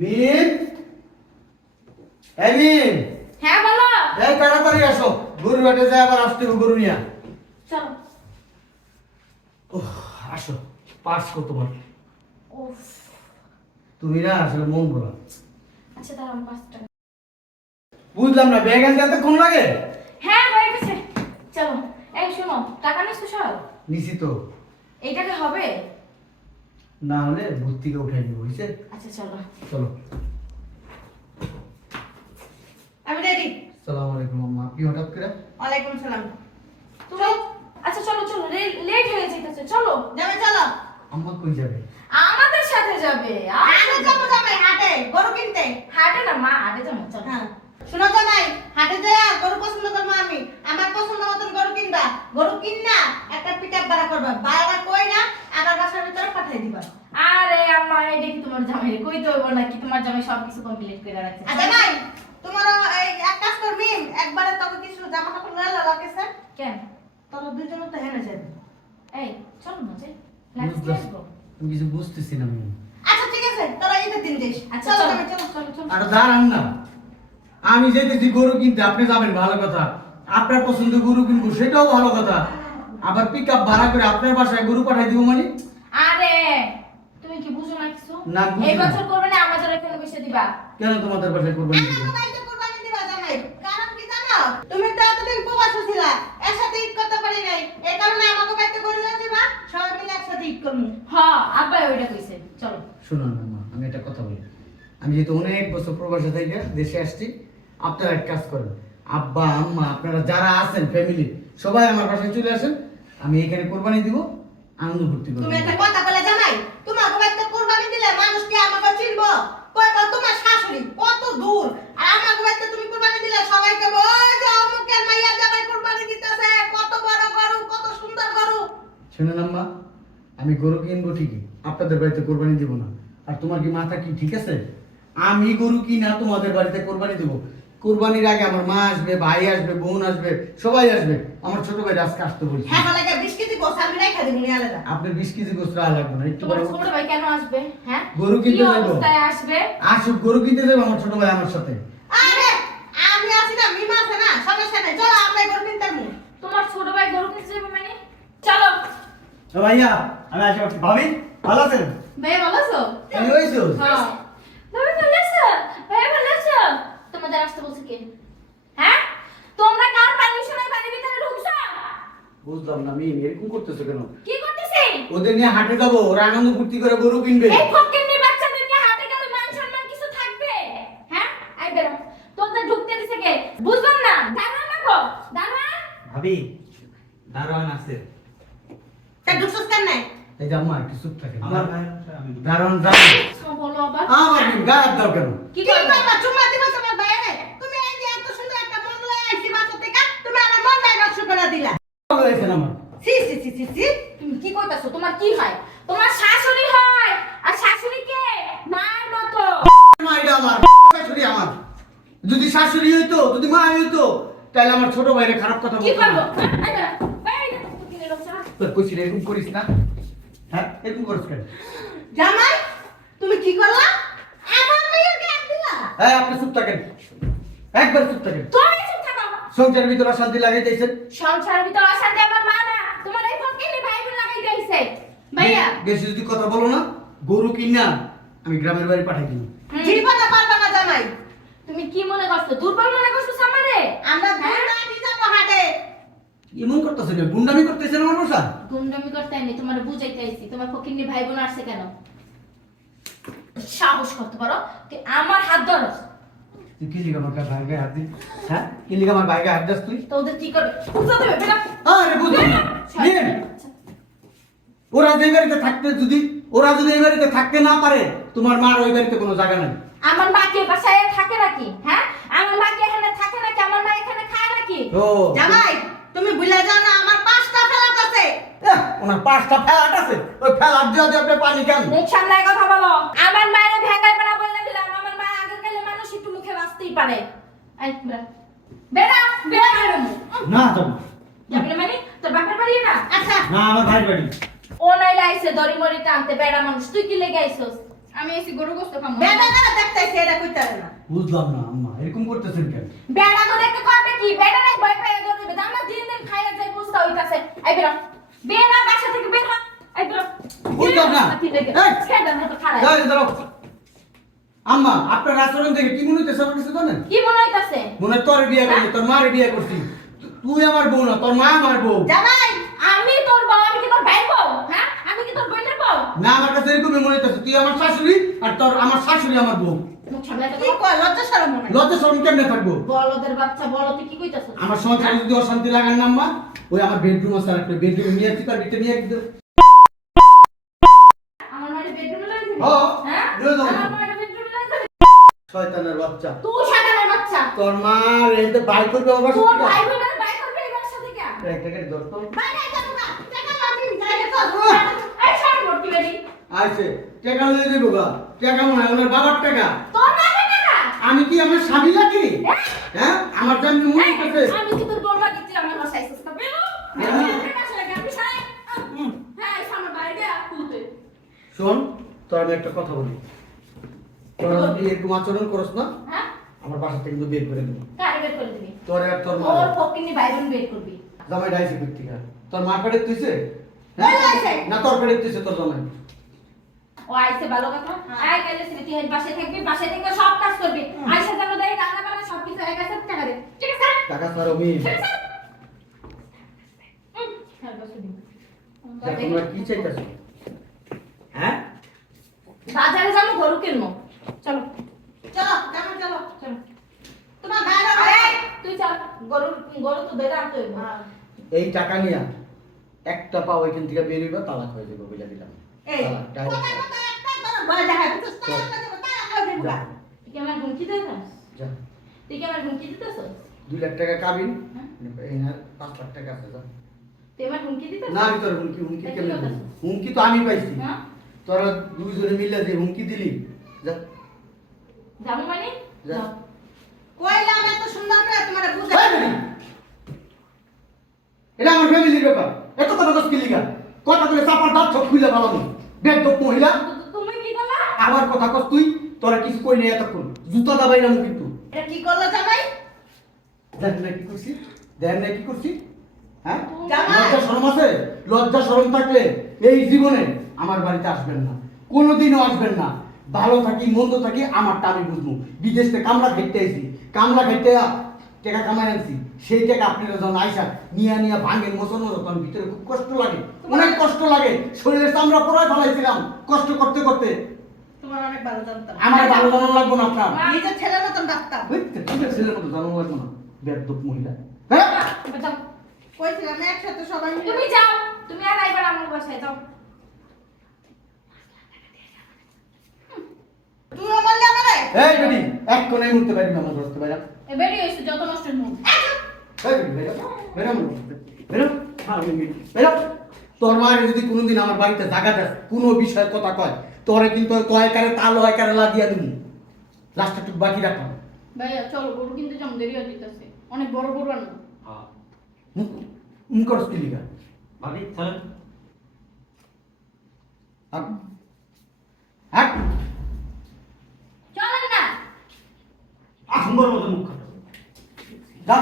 মিম? মিম? হ্যাঁ বলো। এই তাড়াতাড়ি আসো। গরু হাটে যায় আবার আসতে হবে গরু নিয়ে। চলো। ওহ, আসো। পাস কো তোমার। উফ। তুমি না আসলে মন আচ্ছা পাঁচ টাকা। বুঝলাম না ব্যাগ আনতে এতক্ষণ লাগে? হ্যাঁ হয়ে গেছে। চলো। এই শোনো টাকা তো সব? নিছি তো। এই টাকা হবে? না হলে ভূত থেকে উঠাই দিব বুঝছে? আচ্ছা চলো। চলো। আমি রেডি সালাম আলাইকুম আম্মা। আপনি হঠাৎ করে? ওয়ালাইকুম সালাম। তুমি? আচ্ছা চলো চলো লেট হয়ে যাইতেছে চলো। যাবে চলো। আম্মা কই যাবে? আমাদের সাথে যাবে। হাটে যাব যাবে হাটে গরু কিনতে। হাটে না মা হাটে যাব চলো। হ্যাঁ। শোনো তো নাই হাটে যায় গরু পছন্দ করব আমি আমার পছন্দ মতন গরু কিনবা গরু কিন না একটা পিক আপ ভাড়া করবা ভাড়াটা কই না আমার বাসার ভিতরে পাঠিয়ে দিবা আরে আম্মা এটা কি তোমার জামাই রে কই তো হইব নাকি তোমার জামাই সব কিছু কমপ্লিট করে রাখছে আচ্ছা ভাই তোমার এই এক কাজ করবি একবারে তোকে কিছু জামা কাপড় লয়ে লাগাকে স্যার কেন? তোর দুজন তো হেনে যাবে। এই চলো না যাই। আমি কিছু বুঝতেছি না আমি আচ্ছা ঠিক আছে তোরা ঈদের দিন যাস। আচ্ছা চলো চলো। চলো আর দাঁড়ান না। আমি যেতেছি গরু কিনতে আপনি যাবেন ভালো কথা। আপনার পছন্দ গরু কিনবো সেটাও ভালো কথা। আবার পিক আপ ভাড়া করে আপনার বাসায় গরু পাঠাই দিব মানে? আরে তুমি কি বুঝো না কিছু? না, বুঝি এই বছর করবে না আমাদের এখানে বসে দিবা। কেন তোমাদের বাসায় কোরবানি দিব আমার বাড়িতে কুরবানি দিবা জামাই। কারণ কি জানো? তুমি তো এতদিন প্রবাসে ছিলা। এর সাথে ঈদ করতে পারি নাই। এই কারণে আমাকে লয়ে দিবা সবাই মিলে একসাথে ঈদ করব। হ্যাঁ আব্বা ওইটা কইছে। চলো। শুনুন না মা আমি একটা কথা বলি। আমি যেহেতু অনেক বছর প্রবাসে থেকে দেশে আসছি আপনারা এক কাজ করেন। আব্বা আম্মা আপনারা যারা আছেন ফ্যামিলি সবাই আমার বাসায় চলে আসেন। আমি এখানে কোরবানি দিব আনন্দ ভর্তি করব। তুমি একটা কথা বলে জামাই তোমার বাড়িতে কুরবানি দিলে মানুষ কি আমাকে চিনবো কই কই তোমার শাশুড়ি কত দূর আর আমার বাড়িতে তুমি কুরবানি দিলে সবাইকে বল, ওই যে অমুকের মাইয়া জামাই কুরবানি দিতেছে কত বড় গরু কত সুন্দর গরু শুনুন আম্মা আমি গরু কিনবো ঠিকই আপনাদের বাড়িতে কোরবানি দিব না। আর তোমার কি মাথা কি ঠিক আছে? আমি গরু কিনা তোমাদের বাড়িতে কোরবানি দিব। কোরবানির আগে আমার মা আসবে ভাই আসবে বোন আসবে সবাই আসবে। আমার ছোট ভাই আজকে আসতে বলছি। হ্যাঁ লাগে বিশ কেজি গোস আমি রেখে দিবি নিয়ে আলাদা। আপনার বিশ কেজি গোস্ত লাগবে না একটু বড় ছোট ভাই কেন আসবে হ্যাঁ? গরু কি কিনতে যাব। আসবে? আসুক গরু কিনতে যাব আমার ছোট ভাই আমার সাথে আরে আমি আছি না মিমা আছে না সমস্যা নাই চলো আমরা গরু কিনতে যাব তোমার ছোট ভাই গরু কিনতে যাবে মানে চলো তো ভাইয়া আমি আসি ভাবি ভালো আছেন? ভাই ভালো আছো? আমি হয়েছো হ্যাঁ। ভাই ভালো আছো? ভাই ভালো আছো? তোমাদের আসতে বলছে কে? হ্যাঁ? তোমরা কার পারমিশনে বাড়ির ভিতরে ঢুকছো? বুঝলাম না আমি এরকম করতেছো কেন? কি করতেছি? ওদের নিয়ে হাটে যাব ওরা আনন্দ ফুর্তি করে গরু কিনবে। এই ফকিন্নি বাচ্চাদের নিয়ে হাতে গেলে মান সম্মান কিছু থাকবে? হ্যাঁ? আই বেরো। তোদের ঢুকতে দিছে কে? বুঝলাম না। দাঁড়ান না গো দাঁড়ান ভাবি দারোয়ান আছে। কেন এই যে আম্মা একটু চুপ থাকে আমার ভাই আমি দারুণ দারুণ সব বলো আবার? আমার গায়ের দাও কেন কি কি করবা? চুমা দিবা তোমার বাইরে তুমি এই যে এত সুন্দর একটা মন লয়ে আইছি বাসা থেকে তুমি আমার মন নাই নষ্ট করে দিলা। হয়েছেন আমার। সি সি সি সি সি তুমি কি কইতাছো তোমার কি হয়? তোমার শাশুড়ি হয়। আর শাশুড়ি কে? মায়ের মতো। মা আমার শাশুড়ি আমার। যদি শাশুড়ি হইতো যদি মা হইতো তাহলে আমার ছোট ভাইরে খারাপ কথা কি বলতো করব না। হ্যাঁ, এই বেরো, এই দেখো, ফকিন্নির বাচ্চা। তোর এরকম করিস না? হ্যাঁ এরকম করিস কেন? জামাই তুমি কি করলা? আমার মেয়েকে এক দিলা? হ্যাঁ আপনি চুপ থাকেন। একবার চুপ থাকেন। তুমি চুপ থাকো। সংসারের ভিতরে শান্তি লাগাইতেছেন সংসারের ভিতর অশান্তি আমার মা না তোমার এই ফকিন্নি ভাই বোন লাগাই দিয়েছে। ভাইয়া। বেশি যদি কথা বলো না গরু কিনা আমি গ্রামের বাড়ি পাঠাই দিব হুম। জীবনে পারবা না জামাই তুমি কি মনে করছ দুর্বল মনে করছ সামারে আমরা হ্যাঁ? দুই নাটি যাব হাটে এমন করতেছে না গুন্ডামি করতেছেন আমার মশা গুন্ডামি করতে আইনি তোমার বুঝাইতে আইছি। তোমার ফকিন্নি ভাই বোন আসছে কেন? সাহস করতে পারো তুই আমার হাত ধরস। তুই কি লিখা আমার ভাই গায়ে হাত দিস? হ্যাঁ? কি লিখা আমার ভাই গায়ে হাত দিস তুই? তো ওদের কি করবে? বুঝতে দেবে বেটা। আরে বুঝলাম না। নিন। ওরা যে বাড়িতে থাকতে যদি ওরা যদি এই বাড়িতে থাকতে না পারে তোমার মার ওই বাড়িতে কোনো জায়গা নাই। আমার মা কি বাসায় থাকে নাকি? হ্যাঁ? আমার মা কি এখানে থাকে নাকি? আমার মা এখানে খায় নাকি? ও। জামাই তুমি ভুলে যাও না আমার পাঁচটা ফেলাত আছে। ওনার পাঁচটা ফ্ল্যাট আছে ওই ফ্ল্যাট দিয়ে দিয়ে আপনি পানি কেন মুখ সামলায় কথা বলো আমার মায়ের ভেঙ্গাই বেড়া বলে দিলাম আমার মা আগের কালে মানুষ একটু মুখে বাঁচতেই পারে। এই, বেড়া বেড়া বেড়া বেড়া। না যাব যাবি না মানে? তোর বাপের বাড়ি না? আচ্ছা। না আমার ভাই বাড়ি। ও নাইলে আইছে দড়ি মরি টানতে বেড়া মানুষ। তুই কি লেগে আইছস? আমি এসে গরু গোস্ত খামু। বেটা বেটা দেখতে হয়েছে এটা কইতে পারে না। বুঝলাম না আম্মা এরকম করতেছেন কেন? বেড়া তো দেখতে করবে কি? বেড়া নাই ভয় পেয়ে ধরবে আমরা দিন দিন হইতাছে। এই বেরো। বেরা বাসা থেকে বের এই বেরো। না। ছেড়ে। আম্মা আপনার আচরণ দেখে কি মনে হইতেছে আমার কাছে জানেন? কি মনে হইতাছে? মনে তোর বিয়ে করছি তোর মারে বিয়ে করছি। তুই আমার বউ না তোর মা আমার বউ। জামাই আমি তোর বউ আমি কি তোর ভাই বউ? হ্যাঁ? আমি কি তোর বোনের বউ? না আমার কাছে এরকমই মনে হইতেছে তুই আমার শাশুড়ি আর তোর আমার শাশুড়ি আমার বউ। লজ্জা শরম হয়? কেমনে থাকব? বলদের বাচ্চা বলো তুই কি কইতাছ আমার সংসারে যদি অশান্তি লাগান না আম্মা ওই আমার বেডরুম আছে আর একটা বেডরুমে নিয়ে আসছি তার ভিতরে নিয়ে একদম আমার মায়ের বেডরুমে লাগছে? হ্যাঁ, হ্যাঁ? নিয়ে যাও। আমার মায়ের বেডরুমে লাগছে? শয়তানের বাচ্চা। তুই সাজানের বাচ্চা। তোর মা রেতে বাই করবে আমার তোর ভাই বোনের ভাই করবে এই বাসা থেকে? একটা গাড়ি ধর তো বাইরে যাব না টাকা লাগবে যাইবে তো এই সর ভর্তি বেরি আইছে। টাকা লয়ে দেবো গা। টাকা মনে হয় ওনার বাবার টাকা। আমি কি আমার স্বামী লাগি হ্যাঁ? হ্যাঁ? আমার জন্য মনে আমি কি তোর বলবা কি তুই আমার বাসায় এসেছিস না হ্যাঁ। হ্যাঁ শোন তোর আমি একটা কথা বলি। তোর যদি এরকম আচরণ করস না। হ্যাঁ? আমার বাসা থেকে কিন্তু বের করে দেবো কারে বের করে দিবি? তোর আর তোর মা। ওর ফকিনি বাইরে বের করবি। জামাই ডাইছে কর্তিকা তোর মা পেটে তুইছে? হ্যাঁ, না তোর পেটে তুইছে তোর জামাই? ও আইছে ভালো কথা। আয় তুই বাসায় থাকবি বাসায় থেকে সব কাজ করবি। আইসা যেন দেই রান্না বান্না সব কিছু এক কাছে টাকা দে। ঠিক আছে? টাকা ছাড়া আমি আছে? হ্যাঁ। তোমরা কি চাইতেছো? হ্যাঁ? বাজারে যাব গরু কিনবো। চলো। চলো জামাই চলো। চলো। তোমার আরে তুই চল গরু গরু তো ধরে আনতে হইব এই টাকা নিয়া একটা পাও এখান থেকে বেরিয়ে তালাক হয়ে যাবে বুঝা দিলাম। এই তালাক, কথা direct। কথা একটা তোর ভয় দেখায় তুই টাকা দেবো টাকা তুই কি আমার হুমকি দিতেছ যা। তুই কি আমার হুমকি দিতেছ দুই লাখ টাকা কাবিন হ্যাঁ। পাঁচ লাখ টাকা আছে যা। তুই আমার হুমকি দিতেছ না আমি তোর হুমকি হুমকি তা? হুমকি আমি পাইছি। হ্যাঁ। তোরা দুইজনে মিলে যে হুমকি দিলি যা। যাব মানে? যা। যাও। কইলাম এত সুন্দর করে? তোমার বুঝাই এটা আমার ফ্যামিলির ব্যাপার। এত কথা কস কি লিগা? কথা বলে চাপার দাঁত সব খুলে ভালো বেদক মহিলা। তুমি কি আমার কথা কস তুই। তোরা কিছু কই নাই এতক্ষণ। জুতা দাবাইলাম কিন্তু। এটা কি করল জামাই? দেখ না কি করছি দেখ না কি করছি হ্যাঁ! লজ্জা শরম আছে? লজ্জা শরম থাকলে এই জীবনে আমার বাড়িতে আসবেন না। কোনোদিনও আসবেন না। ভালো থাকি মন্দ থাকি আমারটা আমি বুঝব। বিদেশ থেকে কামলা খেতে আইছি। কামলা খেতে টাকা কামাই আনছি। সেই টাকা আপনারা যখন আইসা নিয়া নিয়া ভাঙেন মোচন মোচন তখন ভিতরে খুব কষ্ট লাগে। অনেক কষ্ট লাগে। শরীরের চামড়া পড়ায় ফেলাইছিলাম কষ্ট করতে করতে। তোমার অনেক ভালো জানতাম। আমার ভালো জানানো লাগবো না আপনার? নিজের ছেলের মতন ডাকতাম ওই তো, ঠিক আছে, ছেলের মতো জানানো লাগবো না বেদক মহিলা। হ্যাঁ? যাও। কইছিলাম একসাথে সবাই তুমি যাও তুমি আর আইবার আমার বাসায় যাও। তুই বললে আমারে? এই বেটি এক কোণে মুড়তে পারি না আমার ধরতে পারি এ বেরিয়ে এসে যত নষ্ট মুখ এই বেটি বেরো বেরো আমার ঘর থেকে। বেরো হ্যাঁ, বেরো। বেরো তোর মায়ের যদি কোনোদিন আমার বাড়িতে জায়গা দেয় কোনো বিষয়ে কথা কয় তোরে কিন্তু ওই কয় কারে তাল হয় কারে লাগিয়া দিবি লাস্টটা একটু বাকি রাখো। ভাইয়া চলো গরু কিনতে যাম দেরি হয়ে যেতেছে অনেক বড় গরু আনব মুখ করস কি লিগা? ভাবি চলেন। হাট হাট চলেন না। আহম্বর মতো মুখ খাটো যা।